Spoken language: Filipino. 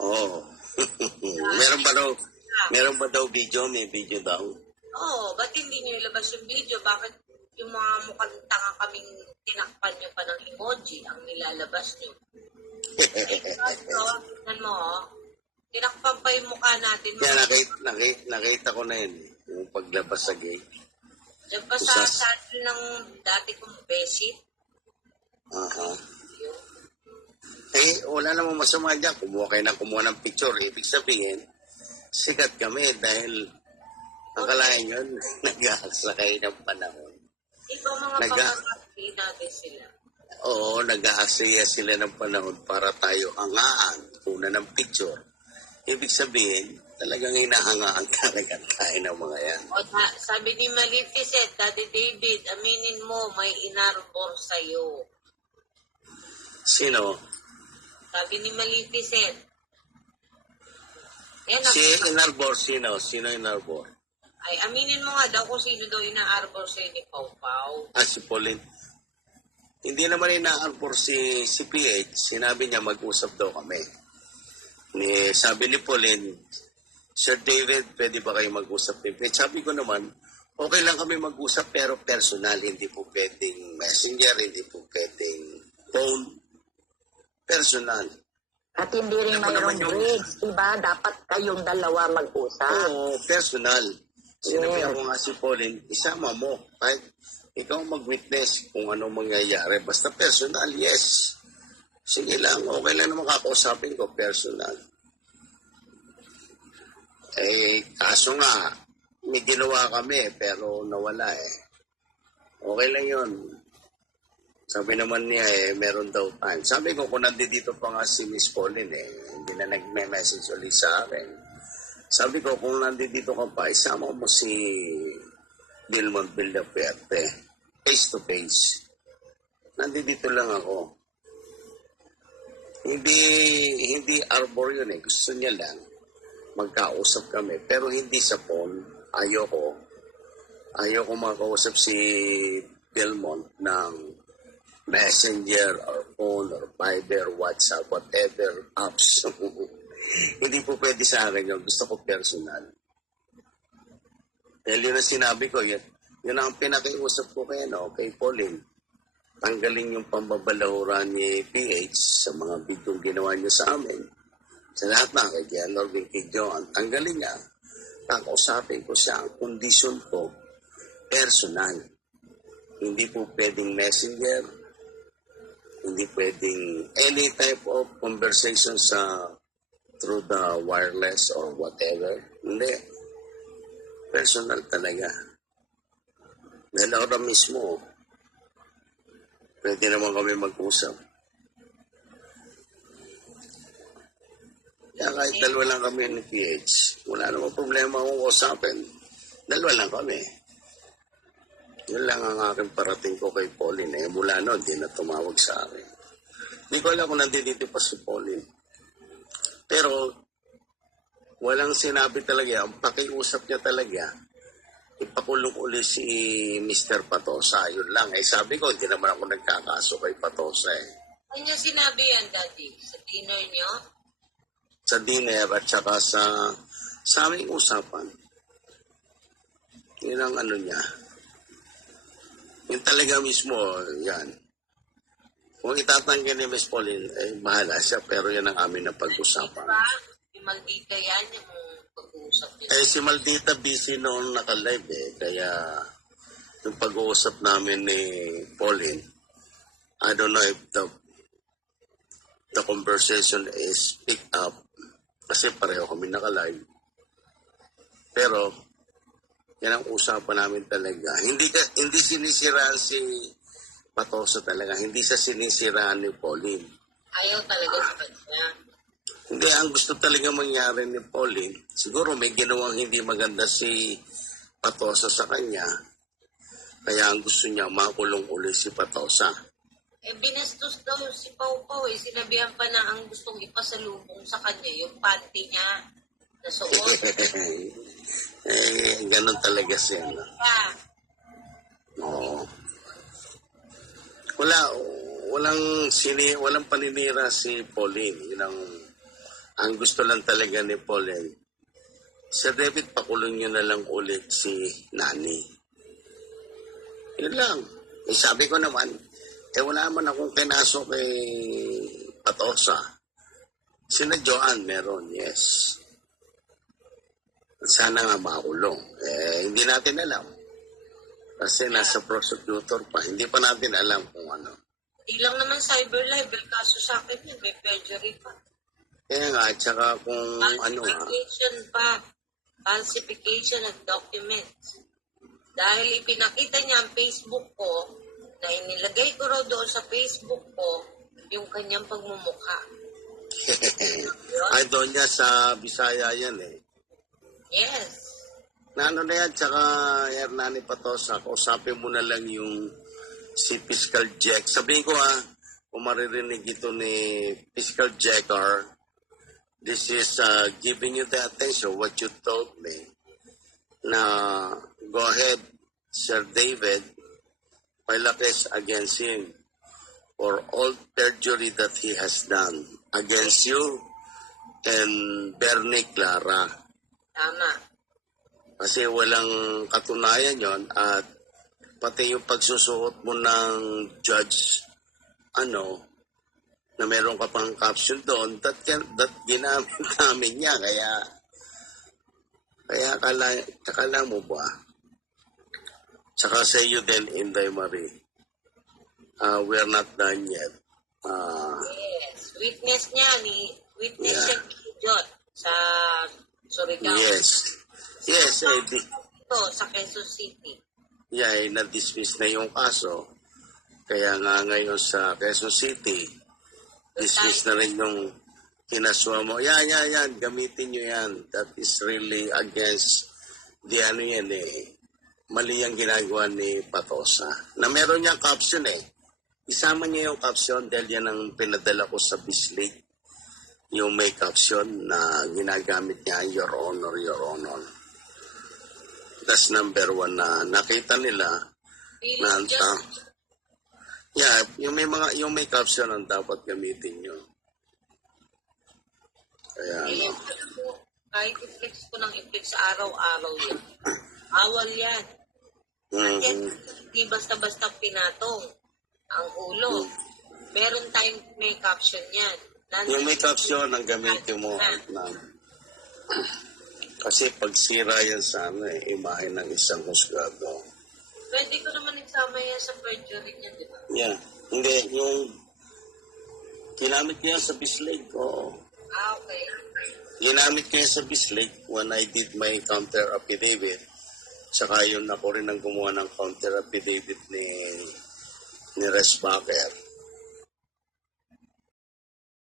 Oo. meron ba daw, meron ba daw video? May video daw. Oo, ba't hindi nyo ilabas yung video? Bakit yung mga mukhang tanga kaming tinakpan nyo pa ng emoji ang nilalabas nyo? Tignan mo, tinakpan pa yung mukha natin. Kaya nakita ko na yun. Yung paglabas sa gate. Diyan pa sa channel ng dati kong beshi. Aha. Eh, wala namang masama dyan. Kumuha kayo ng picture. Ibig sabihin, sikat kami dahil akalain yun, nag-aasakay ng panahon. Ikaw mga pamangaki natin sila. Oo, nag-aasaya sila ng panahon para tayo hangaan. Una ng picture. Ibig sabihin, talagang hinahangaan talaga tayo ng mga yan. O, sabi ni Maleficent, Daddy David, aminin mo, may inarbor sa'yo. Sino? Sabi ni Maleficent. Yan, Si Inarbor, sino? Sino Inarbor? ay, aminin mo nga daw kung sino daw ina-arbor sa'yo ni Pau Pau. Si Pauline. Hindi naman ina-arbor si PH. Sinabi niya mag-usap daw kami. Sabi ni Pauline, Sir David, pwede ba kayo mag-usap ni PH? Sabi ko naman, okay lang kami mag-usap pero personal. Hindi po pwedeng messenger, hindi po pwedeng phone. Personal. At hindi rin mayroong breaks, diba? Dapat kayong dalawa mag-usap. Oo, personal. Sinabi ko nga si Pauline, isama mo. Kahit ikaw mag-witness kung ano mangyayari. Basta personal, yes. Sige lang, okay lang naman kakausapin ko, personal. Kaso nga, may ginawa kami, pero nawala eh. Okay lang yun. Sabi naman niya meron daw time. Sabi ko, kung nandito pa nga si Miss Pauline hindi na nagme-message ulit sa akin. Sabi ko, kung nandito ka pa, isama mo si Dilmon Villaperte. Face to face. Nandito lang ako. Hindi arbor yun Gusto niya lang magkausap kami. Pero hindi sa phone. Ayoko makausap si Dilmon ng Messenger or phone or Viber, WhatsApp, whatever apps. Hindi po pwede sa akin yun. Gusto ko personal. Dahil yun ang sinabi ko, yun ang pinakiusap ko kay Pauline. Tanggalin yung pambabalahura ni PH sa mga bidong ginawa niyo sa amin. Sa lahat na, kay Gianor, kay Joan, tanggalin niya. Kakausapin ko siya, ang kondisyon ko, personal. Hindi po pwedeng messenger, hindi pwedeng any type of conversation through the wireless or whatever. Hindi. Personal talaga. Dahil ako na mismo, pwede naman kami mag-usap. Kaya kahit dalawa lang kami ni PH, wala namang problema kung usapin. Dalawa lang kami. Yun lang ang aking parating ko kay Pauline. Mula noon, di na tumawag sa akin. Hindi ko alam kung nandito pa si Pauline. Pero, walang sinabi talaga. Ang pakiusap niya talaga, ipakulong uli si Mr. Patosa. Yun lang. Sabi ko, hindi naman ako nagkakaso kay Patosa Ano niya sinabi yan, Daddy? Sa dinner niyo? Sa dinner at saka sa aming usapan. Yun ang ano niya. Yung talaga mismo, yan. Kung itatanggal ni Miss Pauline, bahala siya, pero yan ang amin na pag-usapan. Diba? Si Maldita yan, yung pag-uusap niya. Si Maldita busy noon naka-live kaya yung pag-uusap namin ni Pauline, I don't know if the conversation is picked up kasi pareho kami naka-live. Pero, yan ang usapan namin talaga. Hindi sinisiraan si Patosa talaga. Hindi sa sinisiraan ni Pauline. Ayaw talaga sa kanya. Hindi, ang gusto talaga mangyari ni Pauline, siguro may ginawang hindi maganda si Patosa sa kanya. Kaya ang gusto niya, makulong uli si Patosa. Binastos daw si Pau Pau Sinabihan pa na ang gustong ipasalubong sa kanya, yung panty niya na suot. Ganun talaga siya. Oo. Walang paninira si Pauline. Yun ang Ang gusto lang talaga ni Pauline, Sir David, pakulong nyo na lang ulit si Nani. Yun lang. Eh, sabi ko naman, wala naman akong kinaso kay Patosa. Sina Joanne meron, yes. Sana nga makulong. Hindi natin alam. Kasi nasa prosecutor pa. Hindi pa natin alam kung ano. Di lang naman cyber libel, kaso sa akin yun, may perjury pa. Kaya nga, tsaka kung ano nga. Falsification pa. Falsification of documents. Dahil ipinakita niya ang Facebook ko, na inilagay ko raw doon sa Facebook ko, yung kanyang pagmumukha. Ay, doon niya sa Bisaya yan eh. Yes. Na ano na yan, tsaka Hernani Patosa, kausapin mo na lang yung si Fiscal Jack. Sabihin ko kung maririnig ito ni Fiscal Jacker, this is giving you the attention, what you told me, na go ahead, Sir David, file a case against him for all perjury that he has done against you and Bernie Clara. Tama. Kasi walang katunayan yon at pati yung pagsusuot mo ng judge, na meron ka pang caption doon, that ginamit namin niya. Kaya akala mo ba? Tsaka sa iyo din, Inday Marie, we are not done yet. Yes. Witness niya siya John sa Surigao. Yes. Yes, Ito, sa Quezon City. Yeah, na-dismiss na yung kaso. Kaya nga ngayon sa Quezon City, dismiss na rin yung kinaswa mo. Yan, gamitin nyo yan. That is really against the mali ang ginagawa ni Patosa. Na meron niyang caption Isama niya yung caption dahil yan ang pinadala ko sa Bislig. Yung may caption na ginagamit niya, Your Honor, Your Honor. That's number 1 na nakita nila na yung may caption ang dapat gamitin nyo. Kaya kahit i-flex ko ng i-flex sa araw-araw yan. Awal yan. At hindi basta-basta pinatong ang ulo. Meron tayong may caption yan. Yung may caption ang gamitin mo. Kasi pagsira yan sa imahe ng isang husgado. Pwede ko naman isama yan sa perjury niya, di ba? Yeah. Hindi, yung ginamit niya sa Bislig. Okay. Ginamit niya sa Bislig when I did my counter affidavit. Saka yun ako rin ang gumawa ng counter affidavit ni Res Baker.